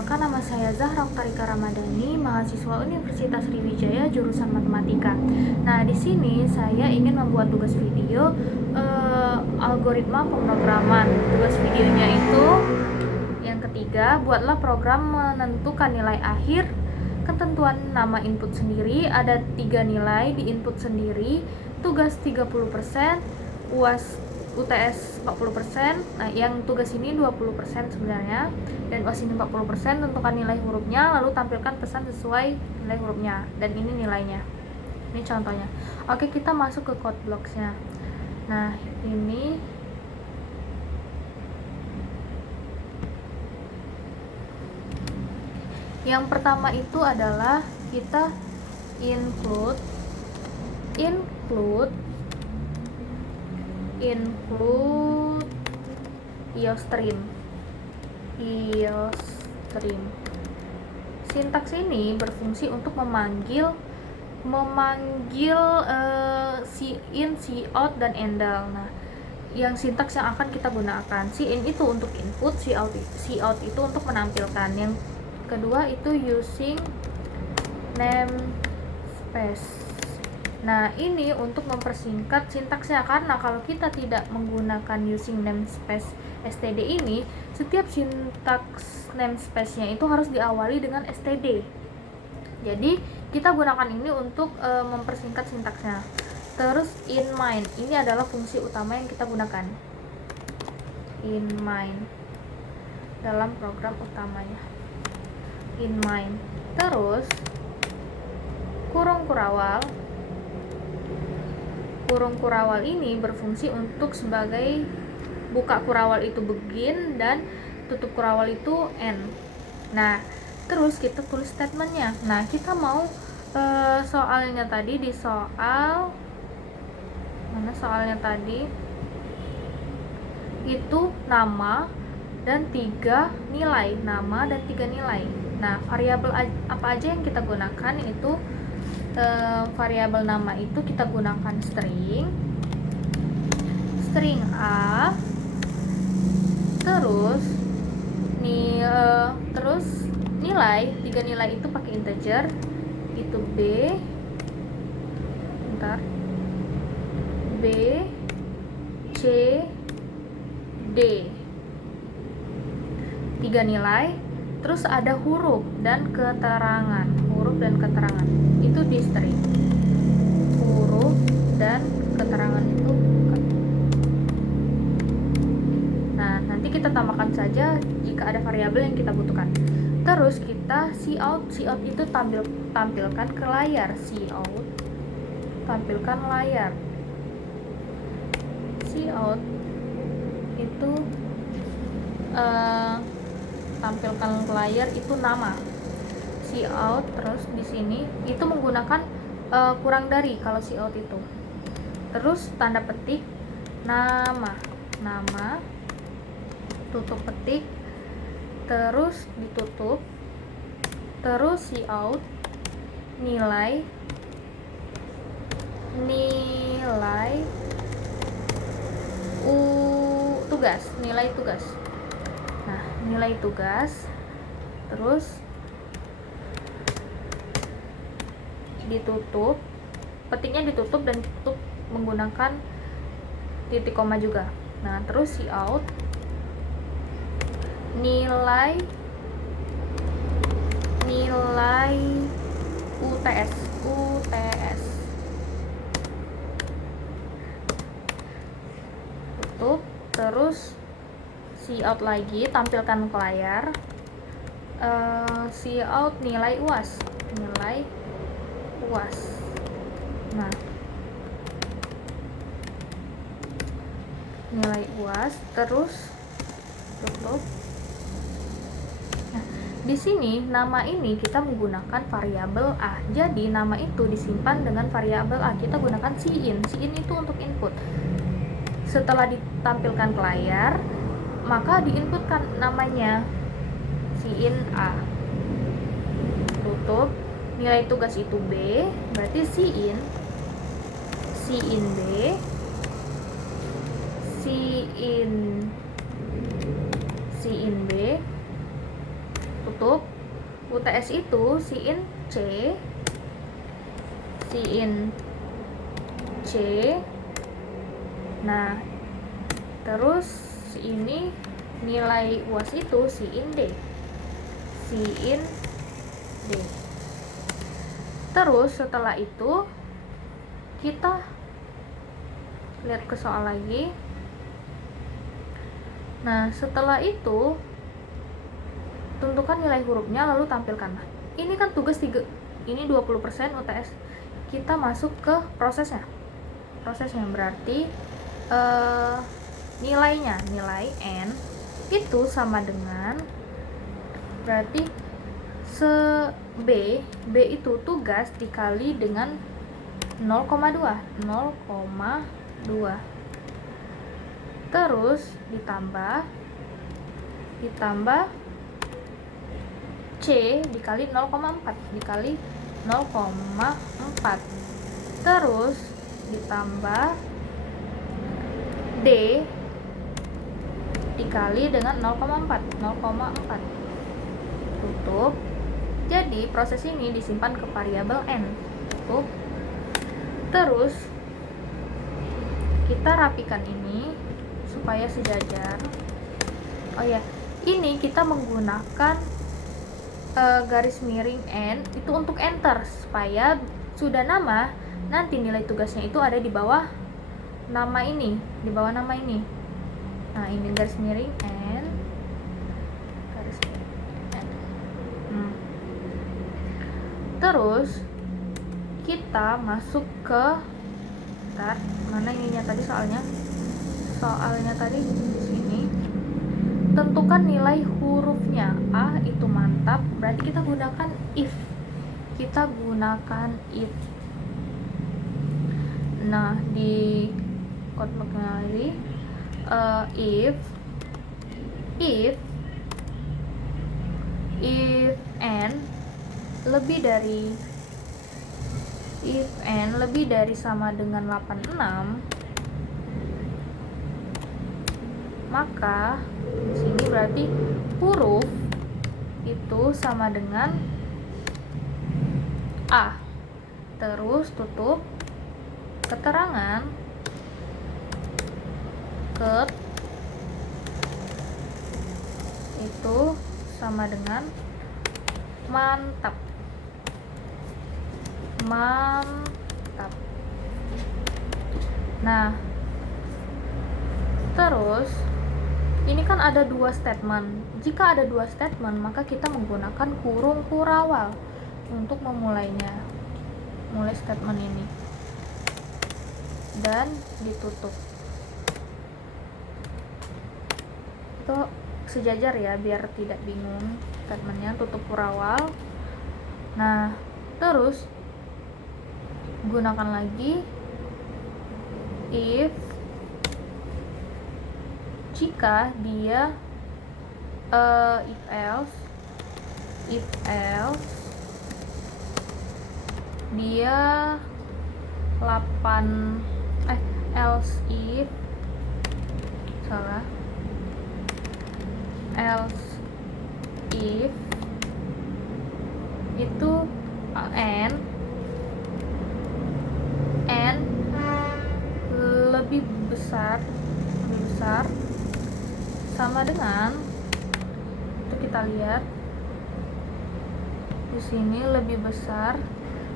perkenalkan, nama saya Zahra Oktarika Ramadhani, mahasiswa Universitas Sriwijaya jurusan Matematika. Nah, di sini saya ingin membuat tugas video algoritma pemrograman. Tugas videonya itu yang ketiga, buatlah program menentukan nilai akhir. Ketentuan nama input sendiri, ada 3 nilai di input sendiri, tugas 30%, UAS UTS 40%. Nah, yang tugas ini 20% sebenarnya, dan UAS ini 40%. Tentukan nilai hurufnya, lalu tampilkan pesan sesuai nilai hurufnya, dan ini nilainya. Ini contohnya. Oke, kita masuk ke code blocks-nya. Nah, ini yang pertama itu adalah kita include IOStream. Sintaks ini berfungsi untuk memanggil cin, cout, dan endal. Nah, yang sintaks yang akan kita gunakan, cin itu untuk input, cout itu untuk menampilkan. Yang kedua itu using namespace. Nah, ini untuk mempersingkat sintaksnya, karena kalau kita tidak menggunakan using namespace std ini, setiap sintaks namespace-nya itu harus diawali dengan std. Jadi kita gunakan ini untuk mempersingkat sintaksnya. Terus in main, ini adalah fungsi utama yang kita gunakan. In main dalam program utamanya. In main. Terus kurung kurawal ini berfungsi untuk sebagai buka kurawal itu begin dan tutup kurawal itu end. Nah, terus kita tulis statementnya. Nah, kita mau soalnya tadi di soal mana soalnya tadi itu nama dan 3 nilai, Nah, variabel apa aja yang kita gunakan itu, variabel nama itu kita gunakan string A, terus nilai, 3 nilai itu pakai integer, itu B, C, D, 3 nilai. Terus ada huruf dan keterangan, itu di string. Huruf dan keterangan itu. Nah, nanti kita tambahkan saja jika ada variabel yang kita butuhkan. Terus kita cout itu tampilkan ke layar. Tampilkan layar. Cout itu tampilkan ke layar itu nama. Cout, terus di sini itu menggunakan kurang dari kalau cout itu. Terus tanda petik nama, tutup petik, terus ditutup, terus cout nilai tugas. Nah, nilai tugas, terus ditutup, petiknya ditutup dan ditutup menggunakan titik koma juga. Nah, terus cout nilai UTS. Tutup, terus cout lagi, tampilkan ke layar. Cout nilai UAS. Nah, nilai UAS, terus tutup. Nah, di sini nama ini kita menggunakan variabel A. Jadi nama itu disimpan dengan variabel A. Kita gunakan cin itu untuk input. Setelah ditampilkan ke layar, maka diinputkan namanya cin A. Tutup, nilai tugas itu B, berarti cin B, cin B, tutup. UTS itu sin C, sin C. Nah, terus ini nilai UAS itu sin D, sin D. Terus setelah itu kita lihat ke soal lagi. Nah, setelah itu tentukan nilai hurufnya lalu tampilkan. Nah, ini kan tugas 3, ini 20% UTS. Kita masuk ke prosesnya. Prosesnya berarti nilainya, nilai N itu sama dengan, berarti B itu tugas dikali dengan 0,2. Terus ditambah C dikali 0,4 dikali 0,4. Terus ditambah D dikali dengan 0,4 tutup. Jadi proses ini disimpan ke variabel N, tutup. Terus kita rapikan ini supaya sejajar. Oh ya, ini kita menggunakan garis miring N itu untuk enter, supaya sudah nama, nanti nilai tugasnya itu ada di bawah nama ini, Nah, ini garis miring N, garis miring N. Terus kita masuk ke, mana ininya tadi soalnya tadi di sini. Tentukan nilai hurufnya. A itu mantap, berarti kita gunakan if. Nah, di codeblocknya lagi if n lebih dari sama dengan 86, maka di sini berarti huruf itu sama dengan A. Terus tutup keterangan ket itu sama dengan mantap. Nah, terus ini kan ada 2 statement. Jika ada 2 statement, maka kita menggunakan kurung kurawal untuk memulainya. Mulai statement ini dan ditutup. Itu sejajar ya, biar tidak bingung statementnya. Tutup kurawal. Nah, terus gunakan lagi if jika dia if else dia 8 else if itu n lebih besar sama dengan, itu kita lihat di sini, lebih besar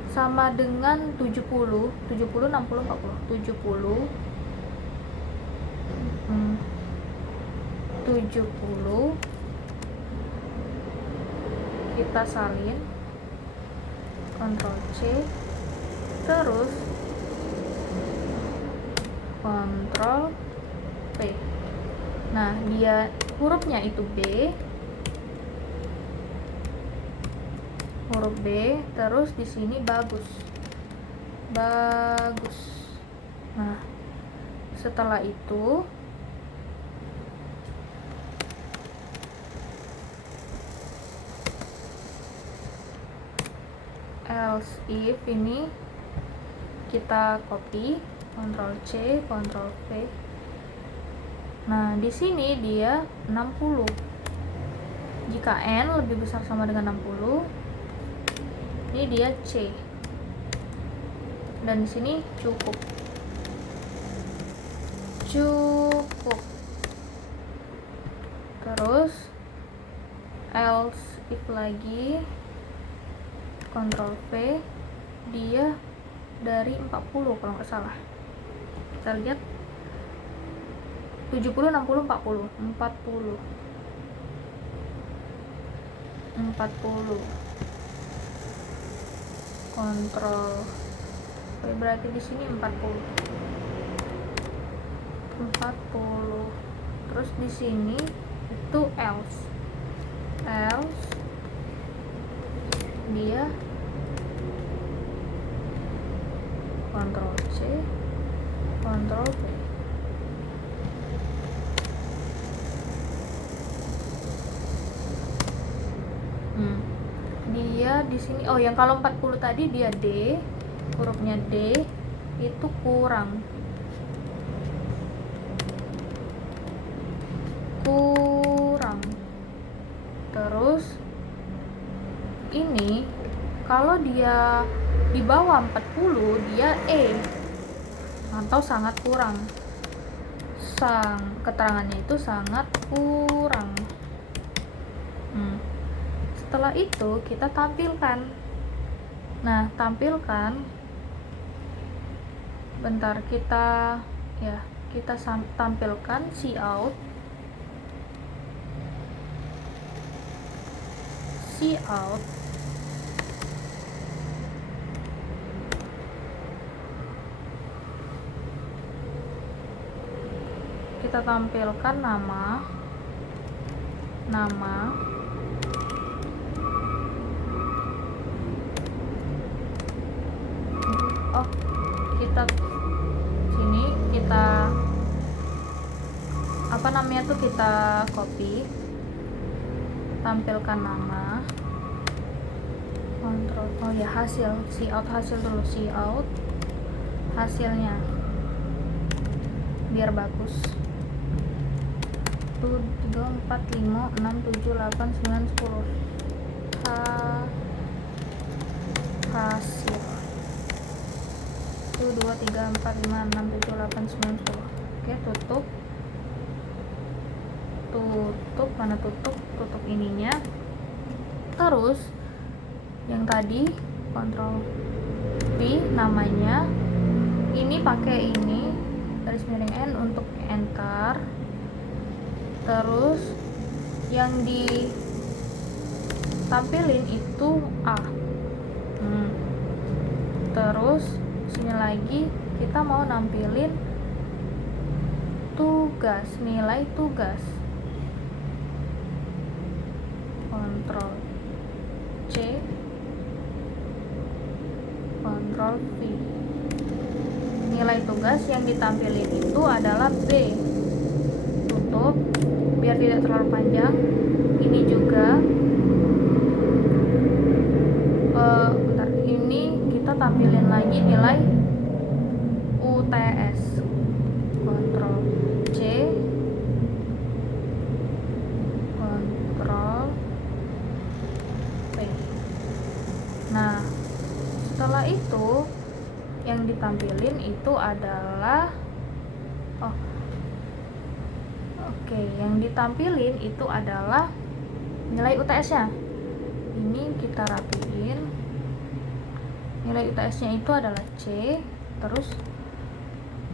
sama dengan 70, 60, 40, 70 kita salin, Ctrl C, terus Ctrl P. Nah, dia hurufnya itu huruf B, terus di sini bagus. Nah, setelah itu else if ini kita copy, Ctrl C, Ctrl V. Nah, di sini dia 60. Jika N lebih besar sama dengan 60, ini dia C. Dan di sini cukup. Terus else if lagi, Ctrl V, dia dari 40 kalau nggak salah. Kita lihat 70, 60, 40. Ctrl V, berarti di sini 40. Terus di sini itu else dia Ctrl C, Ctrl V. Dia di sini, oh yang kalau 40 tadi dia D, hurufnya D itu kurang. Terus ini kalau dia di bawah 40 dia E atau sangat kurang. Keterangannya itu sangat kurang. Setelah itu kita tampilkan. Nah, bentar, kita tampilkan cout. Kita tampilkan nama. Kita copy, tampilkan nama, kontrol, hasil dulu, hasilnya biar bagus. 1, 2, 4, 5, 6, 7, 8, 9, 10. Hasil 1, 2, 3, 4, 5, 6, 7, 8, 9, 10. Oke, tutup ininya. Terus yang tadi Ctrl V, namanya ini pakai ini garis miring N untuk enter. Terus yang ditampilin itu A. Terus sini lagi kita mau nampilin nilai tugas. Ctrl C, Ctrl V. Nilai tugas yang ditampilin itu adalah B. Tutup biar tidak terlalu panjang. Ini juga bentar, ini kita tampilin lagi nilai UTS. Ctrl C, Ctrl V. Nah, setelah itu yang ditampilin itu adalah yang ditampilin itu adalah nilai UTS-nya. Ini kita rapiin. Nilai UTS-nya itu adalah C. Terus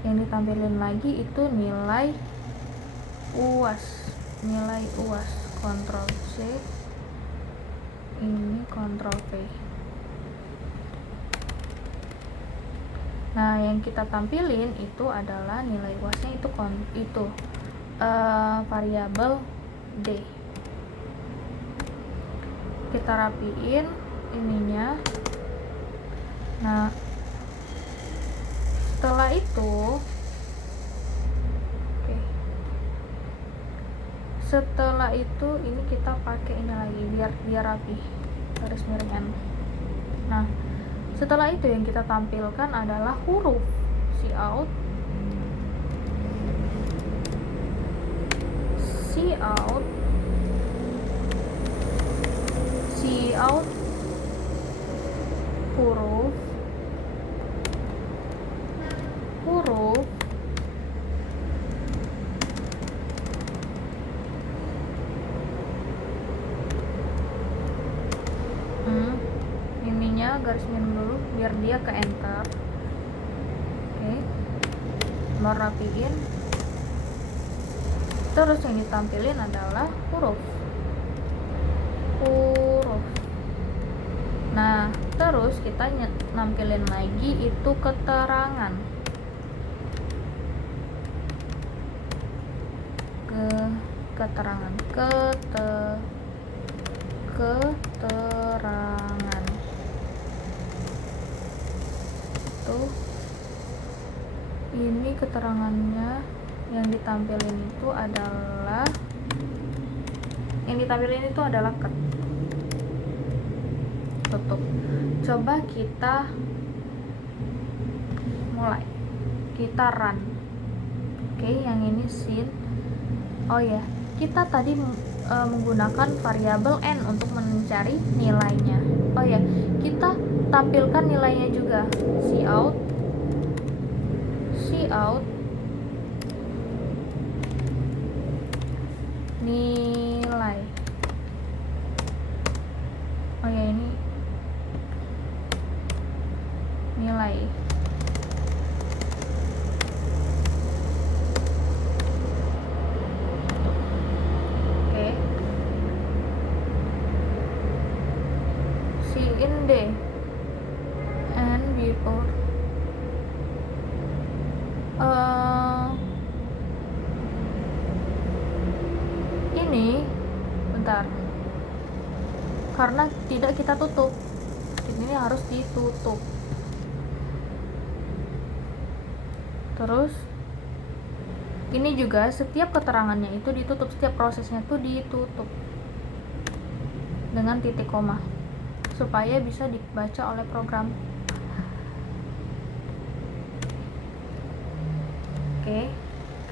yang ditampilin lagi itu nilai UAS. Ctrl C, ini Ctrl V. Nah, yang kita tampilin itu adalah nilai UAS-nya itu variabel D. Kita rapiin ininya. Nah, setelah itu ini kita pakai ini lagi biar rapi, garis miring N. Nah, setelah itu yang kita tampilkan adalah huruf cout, Cout huruf ininya garis miring dulu biar dia ke enter. Oke, mau rapiin. Terus yang ditampilin adalah huruf. Nah, terus kita nampilin lagi itu keterangan. Keterangan. Tuh. Ini keterangannya yang ditampilin itu adalah ket. Tutup. Coba kita mulai. Kita run. Oke, yang ini sin. Oh ya, kita tadi menggunakan variabel n untuk mencari nilainya. Oh ya, kita tampilkan nilainya juga. Cout nilai. Oh ya, ini nilai. Oke. In D and before ini bentar, karena tidak kita tutup, ini harus ditutup. Terus ini juga setiap keterangannya itu ditutup, setiap prosesnya tuh ditutup dengan titik koma supaya bisa dibaca oleh program. Oke,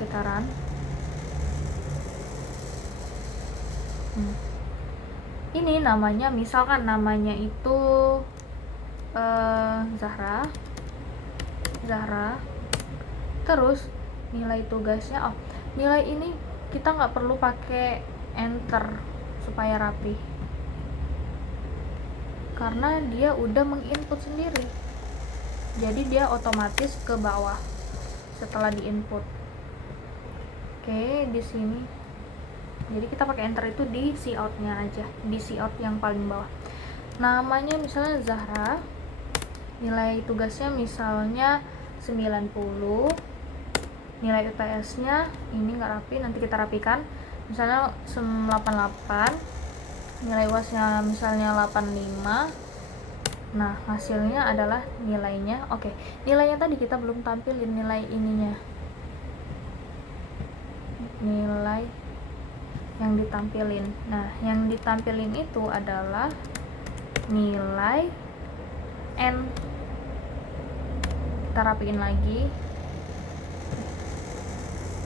kita run. Ini namanya, misalkan namanya itu Zahra. Terus nilai tugasnya, nilai ini kita nggak perlu pakai enter supaya rapi, karena dia udah menginput sendiri, jadi dia otomatis ke bawah setelah diinput. Oke, di sini jadi kita pakai enter itu di cout-nya aja, di cout yang paling bawah. Namanya misalnya Zahra, nilai tugasnya misalnya 90, nilai UTS-nya ini nggak rapi, nanti kita rapikan, misalnya 88, nilai UAS-nya misalnya 85. Nah, hasilnya adalah nilainya. Oke, nilainya tadi kita belum tampilin nilai ininya, nilai yang ditampilin. Nah, yang ditampilin itu adalah nilai N. Kita rapiin lagi.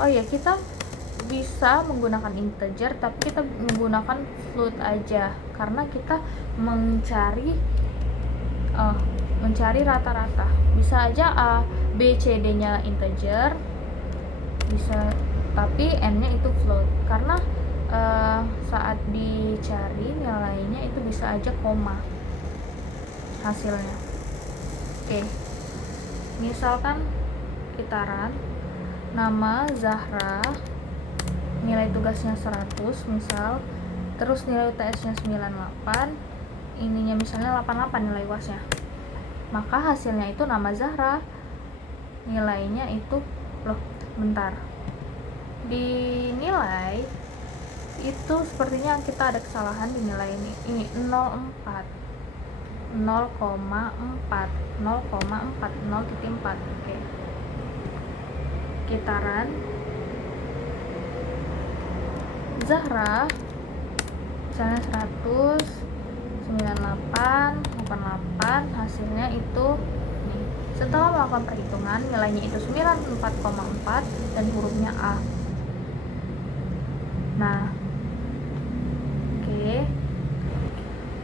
Oh ya, kita bisa menggunakan integer, tapi kita menggunakan float aja karena kita mencari rata-rata. Bisa aja A, B, C, D nya integer, bisa, tapi n nya itu float karena saat dicari nilainya itu bisa aja koma hasilnya. Oke, misalkan kita run, nama Zahra, nilai tugasnya 100 misal, terus nilai UTS nya 98, ininya misalnya 88 nilai UAS nya, maka hasilnya itu nama Zahra, nilainya itu bentar, di nilai itu sepertinya kita ada kesalahan di nilai ini 0,4. Oke, kita run. Zahra misalnya 100, 98, 88, hasilnya itu nih. Setelah melakukan perhitungan, nilainya itu 94,4 dan hurufnya A. Nah, oke.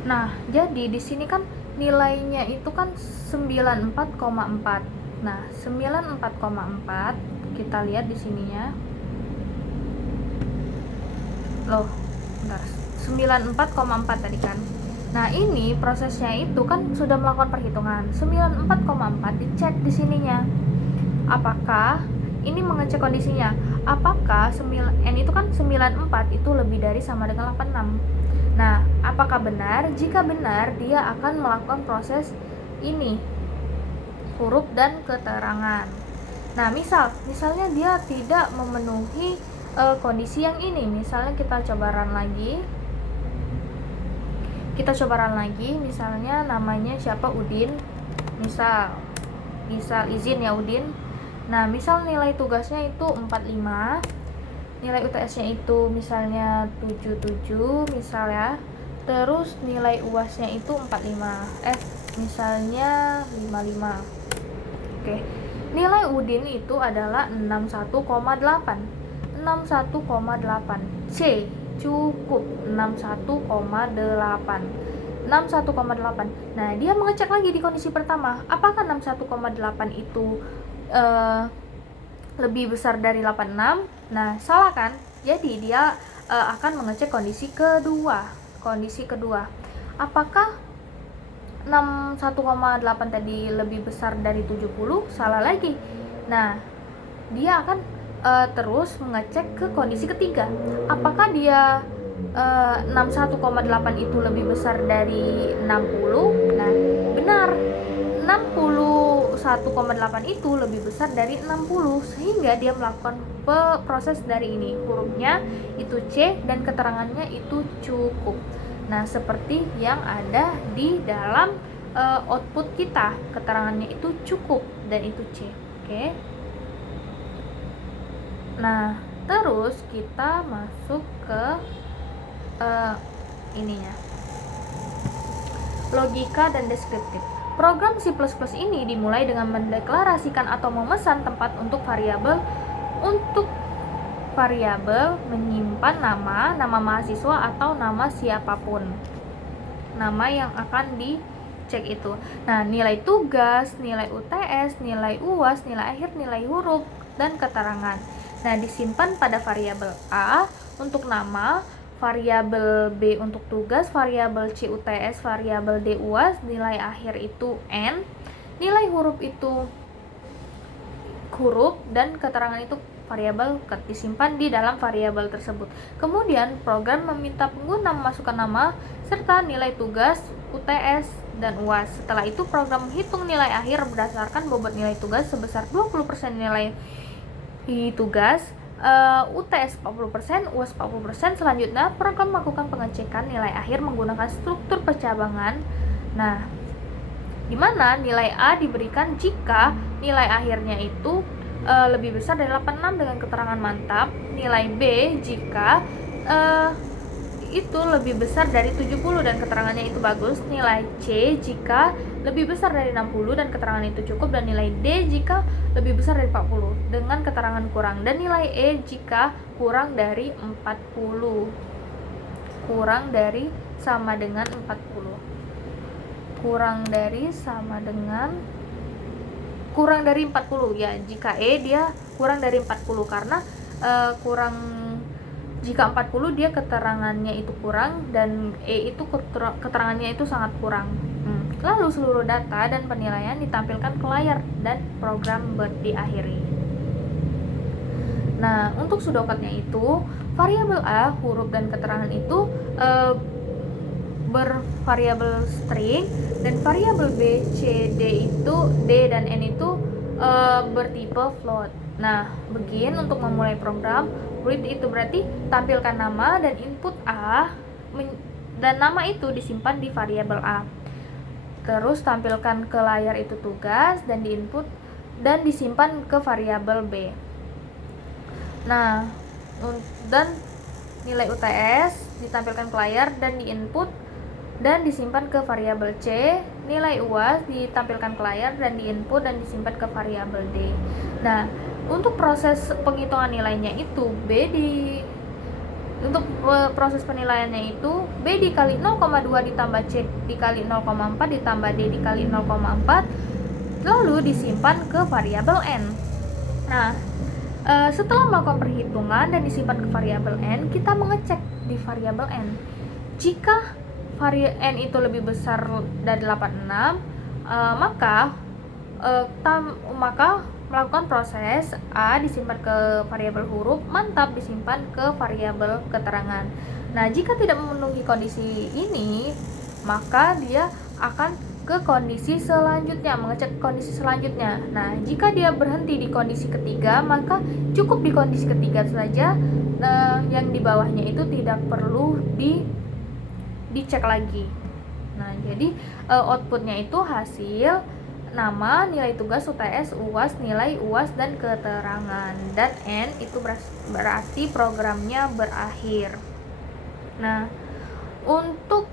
Nah, jadi di sini kan nilainya itu kan 94,4. Nah, 94,4 kita lihat di sininya. Loh, bentar. 94,4 tadi kan. Nah, ini prosesnya itu kan sudah melakukan perhitungan. 94,4 dicek di sininya. Apakah ini mengecek kondisinya? Apakah N itu kan 94 itu lebih dari sama dengan 86. Nah, apakah benar? Jika benar, dia akan melakukan proses ini, huruf dan keterangan. Nah, misalnya dia tidak memenuhi kondisi yang ini. Misalnya kita coba run lagi. Misalnya namanya siapa, Udin. Misal izin ya Udin. Nah, misal nilai tugasnya itu 45, nilai UTS-nya itu misalnya 77 misal ya. Terus nilai UAS-nya itu 45. Misalnya 55. Oke. Nilai Udin itu adalah 61,8. 61,8. C cukup 61,8. 61,8. Nah, dia mengecek lagi di kondisi pertama, apakah 61,8 itu lebih besar dari 86. Nah, salah kan? Jadi dia akan mengecek kondisi kedua. Apakah 61,8 tadi lebih besar dari 70? Salah lagi. Nah, dia akan terus mengecek ke kondisi ketiga. Apakah dia 61,8 itu lebih besar dari 60? Nah, benar. 61,8 itu lebih besar dari 60, sehingga dia melakukan proses dari ini. Hurufnya itu C dan keterangannya itu cukup. Nah, seperti yang ada di dalam output kita, keterangannya itu cukup dan itu C. Oke. Nah, terus kita masuk ke ininya, logika dan deskriptif. Program C++ ini dimulai dengan mendeklarasikan atau memesan tempat untuk variabel menyimpan nama mahasiswa atau nama siapapun, nama yang akan dicek itu. Nah, nilai tugas, nilai UTS, nilai UAS, nilai akhir, nilai huruf, dan keterangan. Nah, disimpan pada variabel A untuk nama, variabel B untuk tugas, variabel C UTS, variabel D UAS, nilai akhir itu N, nilai huruf itu huruf, dan keterangan itu variabel disimpan di dalam variabel tersebut. Kemudian program meminta pengguna memasukkan nama serta nilai tugas, UTS, dan UAS. Setelah itu program menghitung nilai akhir berdasarkan bobot nilai tugas sebesar 20% nilai tugas, UTS 40%, UAS 40%. Selanjutnya program melakukan pengecekan nilai akhir menggunakan struktur percabangan. Nah, di mana nilai A diberikan jika nilai akhirnya itu lebih besar dari 86 dengan keterangan mantap, nilai B jika itu lebih besar dari 70 dan keterangannya itu bagus, nilai C jika lebih besar dari 60 dan keterangan itu cukup, dan nilai D jika lebih besar dari 40 dengan keterangan kurang, dan nilai E jika kurang dari 40. Kurang dari sama dengan 40. Kurang dari 40 ya. Jika E dia kurang dari 40 karena jika 40 dia keterangannya itu kurang dan E itu keterangannya itu sangat kurang. Lalu seluruh data dan penilaian ditampilkan ke layar dan program diakhiri. Nah, untuk pseudocode-nya itu variabel A, huruf dan keterangan itu bervariabel string, dan variabel B, C, D dan N itu bertipe float. Nah, begin untuk memulai program. Read itu berarti tampilkan nama dan input A, dan nama itu disimpan di variabel A. Terus tampilkan ke layar itu tugas dan diinput dan disimpan ke variabel B. Nah, dan nilai UTS ditampilkan ke layar dan diinput dan disimpan ke variabel C. Nilai UAS ditampilkan ke layar dan diinput dan disimpan ke variabel D. Nah, untuk proses penghitungan nilainya itu Untuk proses penilaiannya itu B dikali 0,2 ditambah C dikali 0,4 ditambah D dikali 0,4 lalu disimpan ke variabel N. Nah, setelah melakukan perhitungan dan disimpan ke variabel N, kita mengecek di variabel N. Jika N itu lebih besar dari 86, maka melakukan proses A disimpan ke variabel huruf, mantap disimpan ke variabel keterangan. Nah, jika tidak memenuhi kondisi ini, maka dia akan ke kondisi selanjutnya, mengecek kondisi selanjutnya. Nah, jika dia berhenti di kondisi ketiga, maka cukup di kondisi ketiga saja. Yang di bawahnya itu tidak perlu dicek lagi. Nah, jadi outputnya itu hasil, nama, nilai tugas UTS, UAS, nilai UAS, dan keterangan. Dan N itu berarti programnya berakhir. Nah, untuk